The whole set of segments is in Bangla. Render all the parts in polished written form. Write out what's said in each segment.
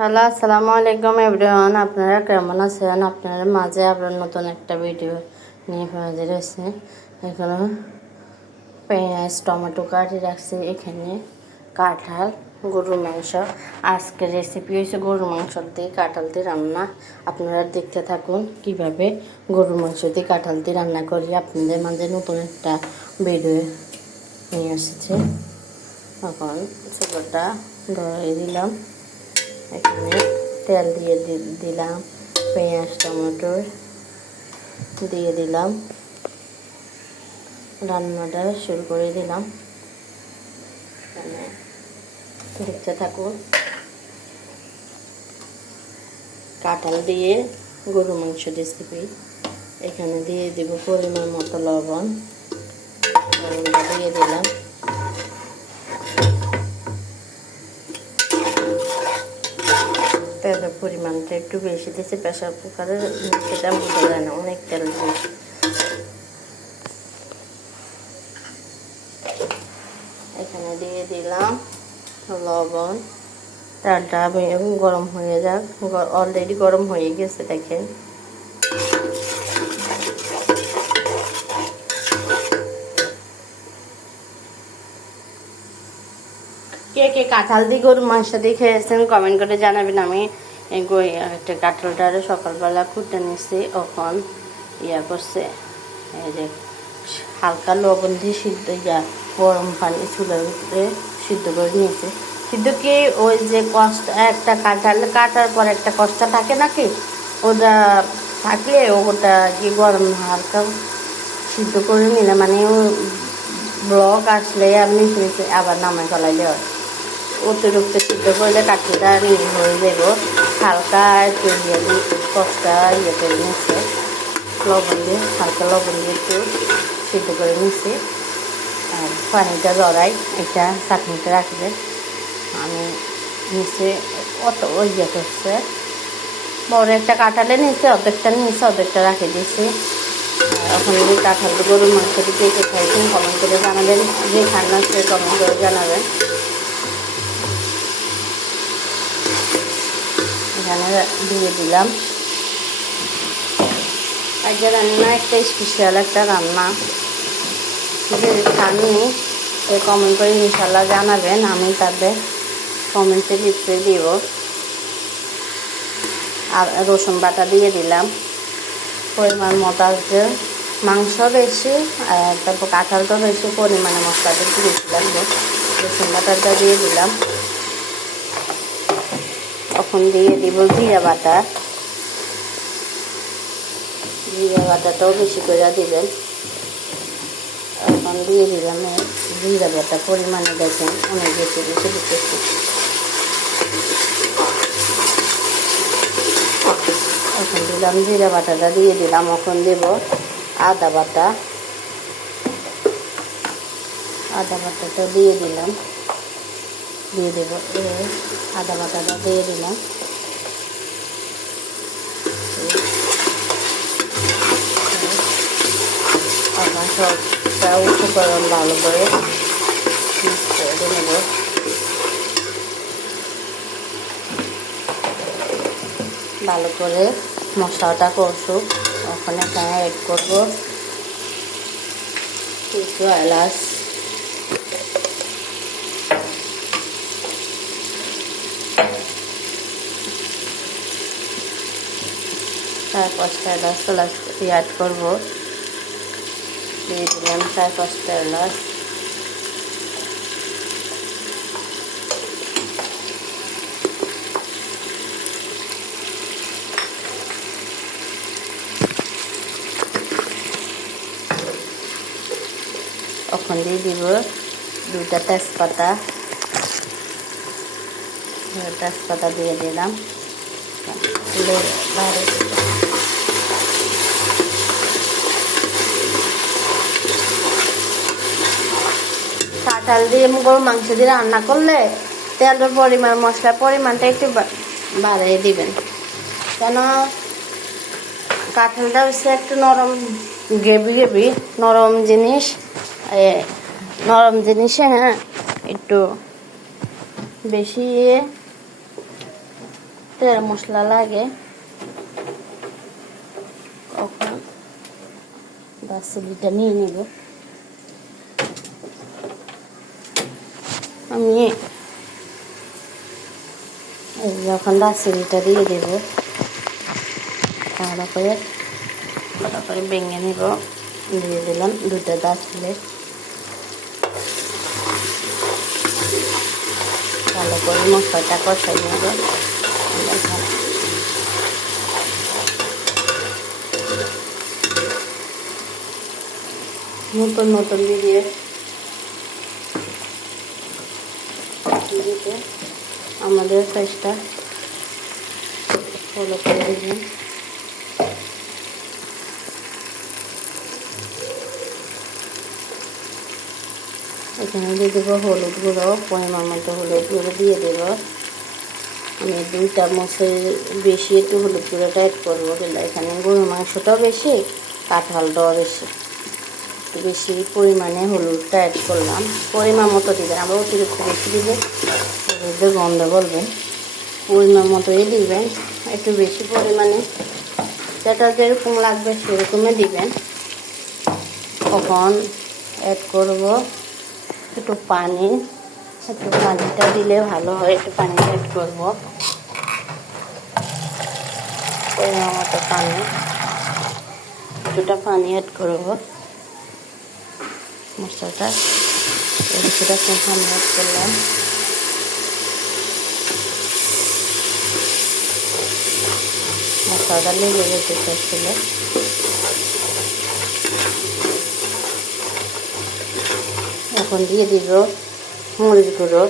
হ্যালো, আসসালামু আলাইকুম এভরিওয়ান। আপনারা কেমন আছেন? আপনাদের মাঝে আবার নতুন একটা ভিডিও নিয়ে হাজির হয়েছে। এখানে পেঁয়াজ টমেটো কাটি রাখছি, এখানে কাঁঠাল, গরুর মাংস। আজকের রেসিপি হয়েছে গরুর মাংস দিয়ে কাঁঠাল দিয়ে রান্না। আপনারা দেখতে থাকুন কিভাবে গরুর মাংস দিয়ে কাঁঠাল দিয়ে রান্না করি। আপনাদের মাঝে নতুন একটা ভিডিও নিয়ে এসেছে। এখন চুলাটা ধরিয়ে দিলাম, এখানে তেল দিয়ে দিলাম, পেঁয়াজ টমেটো দিয়ে দিলাম, রান্নাটা শুরু করে দিলাম। দেখতে থাকুন। কাঁঠাল দিয়ে গরু মাংস রেসিপি। এখানে দিয়ে দিব পরিমাণ মতো লবণ, লবণটা দিয়ে দিলাম। তেলের পরিমাণটা একটু বেশি দিয়েছে, প্রেশার কুকারে সেটা বোঝা যায় না, অনেক তেল দিয়েছে। এখানে দিয়ে দিলাম লবণ। তেলটা গরম হয়ে যাক, অলরেডি গরম হয়ে গেছে দেখেন। কে কে কাঁঠাল দিয়ে গরুর মাংস দিয়ে খেয়েছেন কমেন্ট করে জানাবেন। আমি একটা কাঁঠালটারে সকালবেলা কুটে নিচ্ছি, এখন করছে এই যে হালকা লবণ দিয়ে সিদ্ধ গরম পানি চুলার উপরে সিদ্ধ করে নিয়েছে। সিদ্ধ কি ওই যে কষ্ট একটা কাঁঠাল কাটার পর একটা কষ্ট থাকে নাকি, ওটা থাকলে ওটা কি গরম হালকা সিদ্ধ করে নিলে মানে ব্লক আসলে আপনি আবার নামায় ফেলাইলে হয়। অতিরিক্ত সিদ্ধ করলে কাঠিটা হয়ে যাব। হালকা একটু কষ্টা করে নিচ্ছে, লবণ দিয়ে হালকা লবণ দিয়ে একটু সিদ্ধ করে নিচ্ছি। আর পানিটা জড়াই এটা চাটনিটা রাখবেন। আমি নিচে অত করছে বড় একটা কাঁঠালে নিচে অর্ধেকটা রাখে দিয়েছি। এখন যদি কাঁঠাল গরুর মাংস দিয়ে কে খাইছেন কমেন্ট করে জানাবেন, যে খান্না সে কমেন্ট করে জানাবেন। এখানে দিয়ে দিলাম। আজকে রান্না একটা স্পেশাল একটা রান্না, যে খাননি সে কমেন্ট করে ইনশাল্লাহ জানাবেন, আমি তাদের কমেন্টে রিপ্লাই দিব। আর রসুন বাটা দিয়ে দিলাম পরিমাণ মতো। আসবে মাংস বেশি আর তারপর কাঁঠালটা বেশি, পরিমাণে মশলাটা একটু বেশি লাগবে। রসুন বাটাটা দিয়ে দিলাম। এখন দিয়ে দিব জিরা বাটা। জিরা বাটাটাও বেশি করে দিবেন। এখন দিয়ে দিলাম জিরা বাটা, পরিমাণে দেখেন অনেক বেশি বেশি দিতেছি। এখন দিলাম জিরা বাটাটা দিয়ে দিলাম। এখন দেব আদা বাটা। আদা বাটাটা দিয়ে দিলাম, দিয়ে দেব আদা বাটাটা দিয়ে দিলাম। এখন সবটা উপকরণ ভালো করে মিক্স করে নেব। ভালো করে মশলাটা কষুক। ওখানে অ্যাড করব কিছু এলাচ, চার পাঁচটা এলাচ অ্যাড করব। দিয়ে দিলাম চার পাঁচটা এলাচ। এখন দিয়ে দিব দুটা তেজপাতা। তেজপাতা দিয়ে দিলাম। কাঁঠাল দিয়ে গরুর মাংস দিয়ে রান্না করলে তেলের পরিমাণ, মশলার পরিমাণটা একটু বাড়িয়ে দিবেন, কেন কাঁঠালটা হচ্ছে একটু নরম, গ্রেভি নরম জিনিস। নরম জিনিসে একটু বেশি তেল মশলা লাগে। এখন দারচিনিটা নিয়ে নিব। আমি যখন দারচিনিটা দিয়ে দেব ভালো করে ভেঙে নিব। দিয়ে দিলাম দুটো দারচিনি, ভালো করে মশলাটা কষাই নেব। নতুন ভিডিও দিতে আমাদের চেষ্টা ফলো করে দিবেন। এখানে দিয়ে দেবো হলুদ গুঁড়ো, পরিমাণ মতো হলুদ গুঁড়ো দিয়ে দেব। আমি 2 চামচের বেশি একটু হলুদ গুঁড়োটা অ্যাড করবো। কিন্তু এখানে গরুর মাংসটাও বেশি, কাঁঠালটাও বেশি, একটু বেশি পরিমাণে হলুদটা অ্যাড করলাম। পরিমাণ মতো দিবেন, আমরা অতিরিক্ত বেশি দিলে হলুদের গন্ধ বলবেন। পরিমাণ মতোই দিবেন, একটু বেশি পরিমাণে যেটা যেরকম লাগবে সেরকমই দিবেন। তখন অ্যাড করব একটু পানি, একটু পানিটা দিলে ভালো হয়। একটু পানি অ্যাড করব, পরিমাণ মতো পানি, কিছুটা পানি অ্যাড করব। মশলাটা কিছুটা পানি অ্যাড করলাম। মশলাটা লেগে যেতে চাচ্ছিল। এখন দিয়ে দিব মরিচ গুঁড়ো।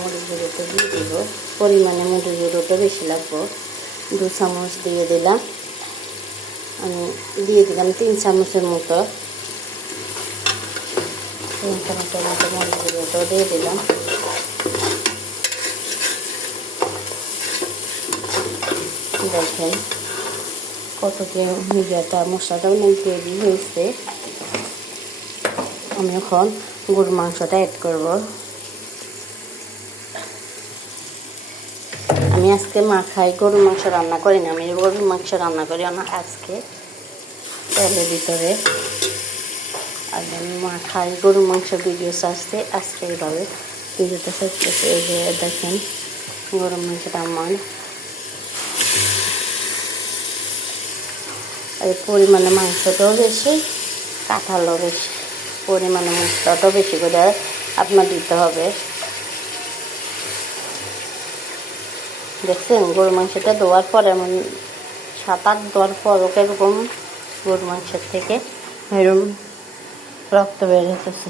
মরিচ গুঁড়োটা দিয়ে দিব, পরিমাণে মরিচ গুঁড়োটা বেশি লাগবে। 2 চামচ দিয়ে দিলাম। আমি দিয়ে দিলাম 3 চামচের মতো। 3 চামচের মতো মরিচ গুঁড়োটাও দিয়ে দিলাম। দেখেন কত কি মিডিয়াটা মশলাটা অনেক গ্রেভি হয়েছে। আমি এখন গরুর মাংসটা অ্যাড করব। আমি আজকে মাখাই গরুর মাংস রান্না করি না, আমি গরুর মাংস রান্না করি না আজকে তেলের ভিতরে। আর মাখাই গরুর মাংস ভিডিও আসছে আজকে এইভাবে ভিডিওটা শেষ করছে। এই যে দেখেন গরুর মাংসটা আমার এই পরিমাণে মাংসটাও বেশি, কাঁঠালও বেশি, পরিমাণে মশলাটাও বেশি করে আপনার দিতে হবে। দেখছেন গরুর মাংসটা দেওয়ার পর এমন 7-8 দেওয়ার পর এরকম গরুর মাংসের থেকে এরকম রক্ত বের হতেছে।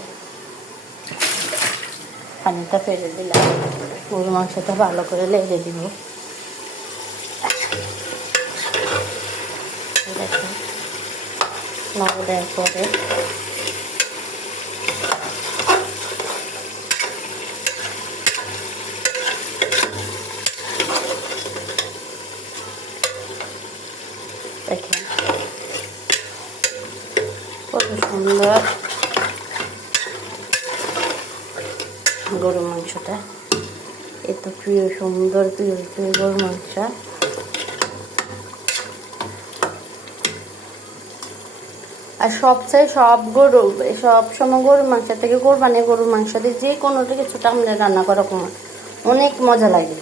পানিটা ফেলে দিলাম, গরুর মাংসটা ভালো করে লেগে দিব। দেখেন লাগা দেওয়ার পরে দেখেন কত সুন্দর গরুর মাংসটা, এত প্রিয় সুন্দর প্রিয় গরুর মাংস। আর সবচেয়ে সব সময় গরুর মাংস থেকে গরুর মাংস দিয়ে যে কোনো কিছুটা আমরা রান্না করা অনেক মজা লাগে।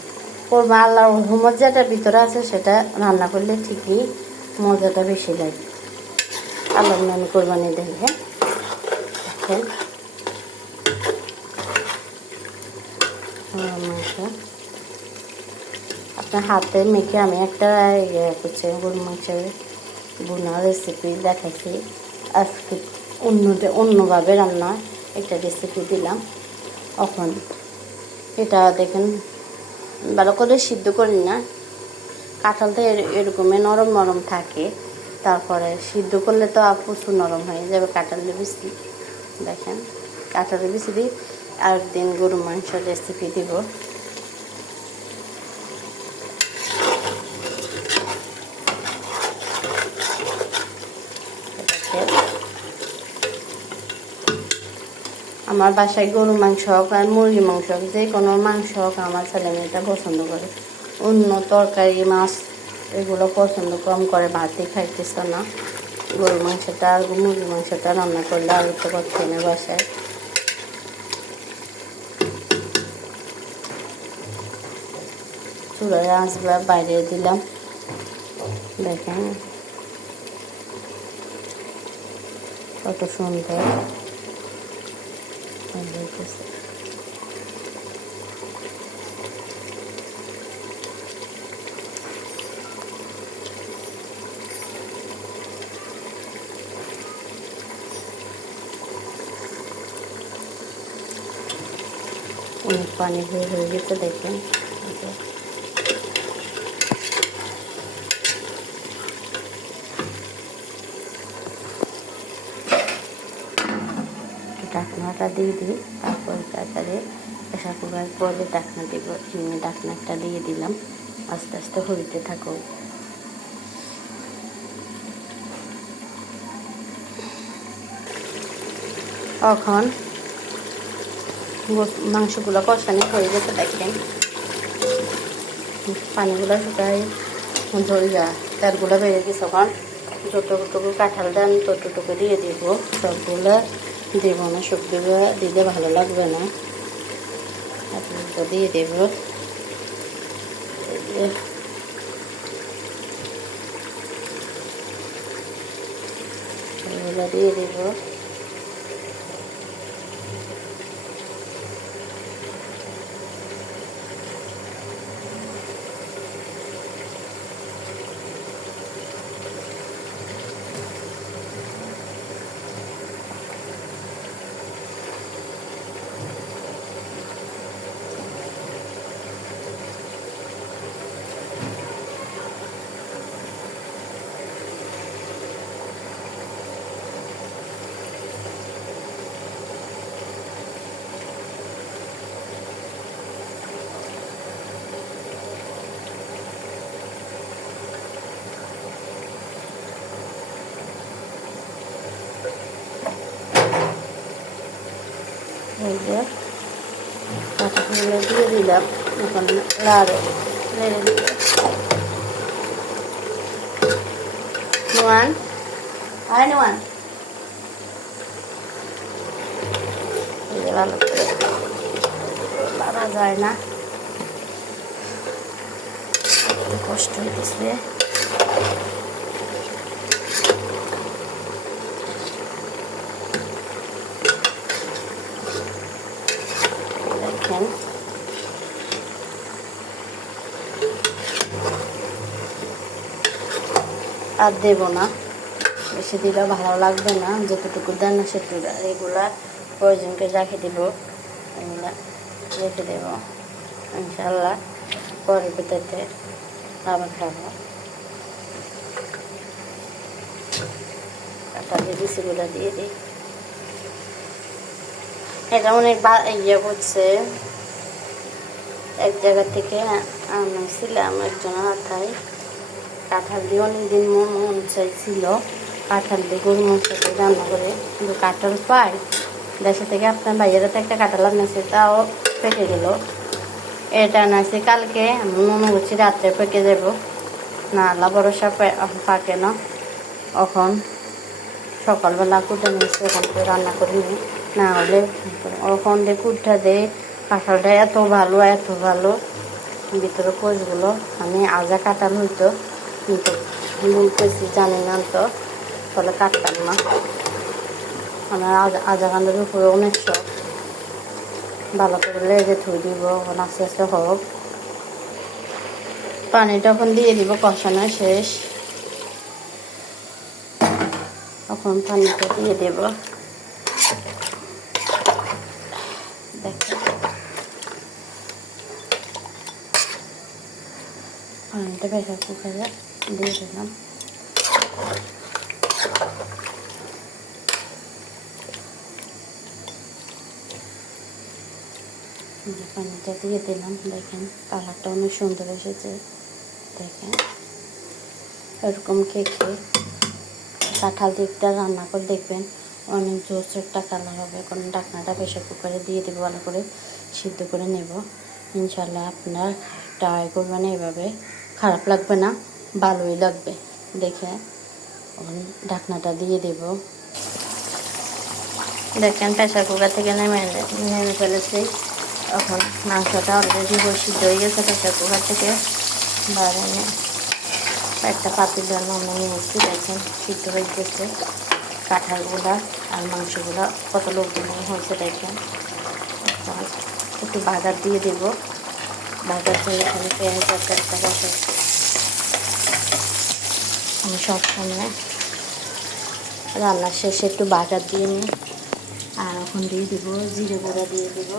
কোরবানি আল্লাহর রহমত যেটার ভিতরে আছে সেটা রান্না করলে ঠিকই মজাটা বেশি লাগে। আল্লাহর নামে কোরবানি দেন। হ্যাঁ দেখেন মাংস আপনার হাতে মেখে আমি একটা গরুর মাংসের বোনা রেসিপি দেখাইছি। আজকে অন্যভাবে রান্না একটা রেসিপি দিলাম। এখন এটা দেখেন ভালো করে সিদ্ধ করি না, কাঁঠালটা এরকমই নরম নরম থাকে। তারপরে সিদ্ধ করলে তো প্রচুর নরম হয়ে যাবে কাঁঠালের বিচি। দেখেন কাঁঠালের বিচি দিই। আরেকদিন গরুর মাংসের রেসিপি দিব। আমার বাসায় গরুর মাংস হোক আর মুরগি মাংস হোক, যে কোনো মাংস হোক আমার ছেলে মেয়েটা পছন্দ করে। অন্য তরকারি মাছ এগুলো পছন্দ কম করে, ভাতই খাইতেছে না। গরু মাংসটা আর মুরগির মাংসটা রান্না করলে আর তো করতে না বাসায়। চুলায় আঁচগুলা বাইরে দিলাম, দেখেন কত সুন্দর হইতেছে। অনেক পানি হয়ে গেছে দেখেন। ঢাকনাটা দিয়ে দিই, তারপর তাড়াতাড়ি প্রেশার কুকার পরে ঢাকনা দিব। এমনি ঢাকনাটা দিয়ে দিলাম, আস্তে আস্তে হইতে থাকো। এখন মাংসগুলো কষানো হয়ে গেছে দেখেন, পানিগুলো শুকাই ঝরিয়া তেলগুলো বেড়ে গেছে। এখন যতটুকু কাঁঠাল দেন ততটুকু দিয়ে দিব, সবগুলো দেবো না, সবগুলো দিলে ভালো লাগবে না, দিয়ে দেব। এগুলো দিয়ে দেব। এই যে কাঁচাগুলো দিয়ে দিলাম, এখন লাড়ে নেড়ে দিব। নোয়ান আয় নোয়ান, এই যে ভালো করে লাড়া যায় না, কষ্ট হইতেছে। দেখেন আর দেব না, বেশি দিলে ভালো লাগবে না, যতটুকু দেন না সেটুকু। এগুলা প্রয়োজনকে রেখে দিব, এগুলা রেখে দেব ইনশাল্লাহ, পরের ভিতরে আবার খাবো। কাঁটা দিয়ে বিচিগুলো দিয়ে দিই। এটা অনেক ইয়ে করছে, এক জায়গা থেকে আনাইছিলাম একজনের হাতায়, কাঁঠাল দিয়ে অনেকদিন মন চাইছিল কাঁঠাল দিয়ে গরু মাংস রান্না করে, কিন্তু কাঁঠাল পাই দেশে থেকে। আপনার বাইরে তো একটা কাঁঠাল আনাইছে, তাও পেকে গেল। এটা আনাইছি কালকে, আমি মনে করছি রাত্রে পেকে যাব, না আল্লাহ ভরসা পাকে না। এখন সকালবেলা কুটে নিয়েছি, এখন করে রান্না করিনি, না হলে ওখান দিয়ে কুটটা দেয়। কাঁঠালটা এত ভালো, এত ভালো, ভিতরে কোষগুলো, আমি আজা কাঁঠাল হইতো, কিন্তু বলতেছি জানি না তো, তাহলে কাটতাম না। আমার আজা কাঁঠালের উপরে অনেক শখ, ভালো করে লেগে ধুয়ে দিব। এখন আস্তে আস্তে হোক, পানিটা এখন দিয়ে দিব, কষানো শেষ। এখন পানিটা দিয়ে দেব, দেখেন পানিটা প্রেসার কুকারে দিয়ে দিলাম। পানিটা দিয়ে দিলাম, দেখেন কালারটা অনেক সুন্দর এসেছে। দেখেন এরকম খেয়ে কাঁঠাল দিকটা রান্না করে দেখবেন, অনেক জোস একটা কালার হবে। এখন ঢাকনাটা প্রেসার কুকারে দিয়ে দেবো, ভালো করে সিদ্ধ করে নেব। ইনশাল্লাহ আপনার ট্রাই করবেন, এইভাবে খারাপ লাগবে না, ভালোই লাগবে দেখে। ঢাকনাটা দিয়ে দেব। দেখেন প্রেসার কুকার থেকে নেমে ফেলেছি। এখন মাংসটা অলরেডি সিদ্ধ হয়ে গেছে প্রেসার কুকার থেকে বাইরে একটা পাতিলের নামে নিয়েছি। দেখেন সিদ্ধ হয়ে গেছে কাঁঠালগুলা আর মাংসগুলো কত লোকগুলো হয়েছে দেখেন। একটু বাগার দিয়ে দেব। বাগার দিয়ে এখানে পেঁয়াজ একটা বসে। আমি সবসময় রান্নার শেষে একটু বাগার দিয়ে নিই। আর এখন দিয়ে দেবো জিরে গুঁড়া দিয়ে দেবো।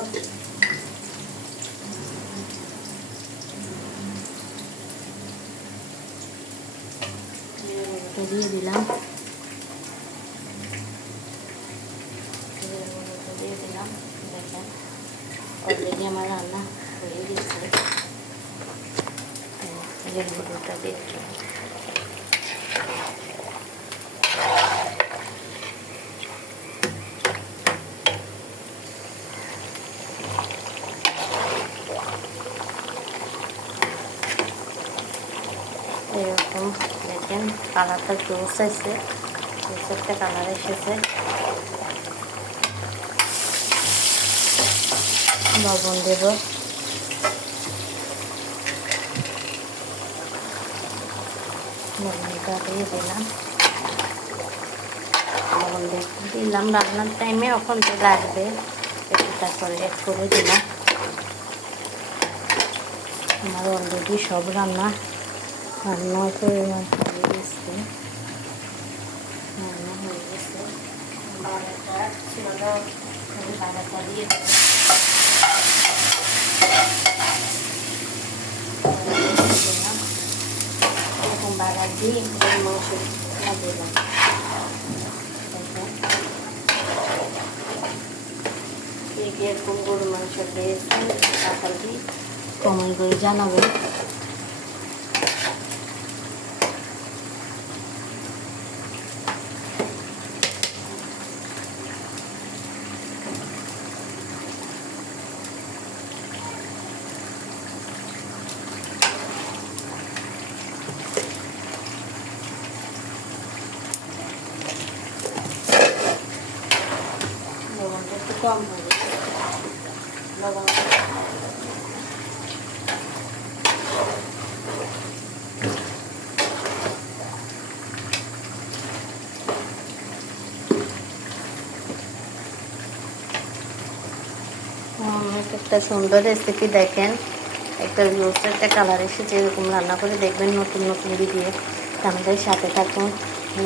জিরে গুঁড়োটা দিয়ে দিলাম। জিরে গুঁড়োটা দিয়ে দিলাম। দেখেন অলরেডি আমার রান্না হয়ে গেছে। জিরে গুঁড়োটা দিয়ে দিলাম। এরকম দেখেন কালারটা জোস আছে, একটা কালার এসেছে। লবণ দেব। লবণটা দিয়ে দিলাম। লবণ দিলাম রান্নার টাইমে, এখন যে লাগবে একটু তারপরে অ্যাড করে দিলাম। আমার অলরেডি সব রান্নার পরিমাণ হয়ে গেছে। রান্না হয়ে গেছে। বাগারটা ছিল, বাগারটা দিয়ে দেবো। এরকম বাগার দিয়ে মাংসটা দিলাম। এরকম গরু মাংস দিয়েছেন কাঁঠাল দিয়ে কমেন্ট করে জানাবেন। লবণটা একটু কম হয়ে গেছে। লবণ একটা সুন্দর রেসিপি দেখেন, একটা রোস্ট একটা কালার এসেছে। এরকম রান্না করে দেখবেন নতুন নতুন ভিডিও। আমাদের সাথে থাকুন,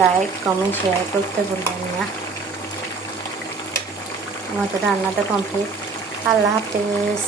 লাইক কমেন্ট শেয়ার করতে ভুলবেন না। আমাদের রান্নাটা কমপ্লিট। আল্লাহ হাফেজ।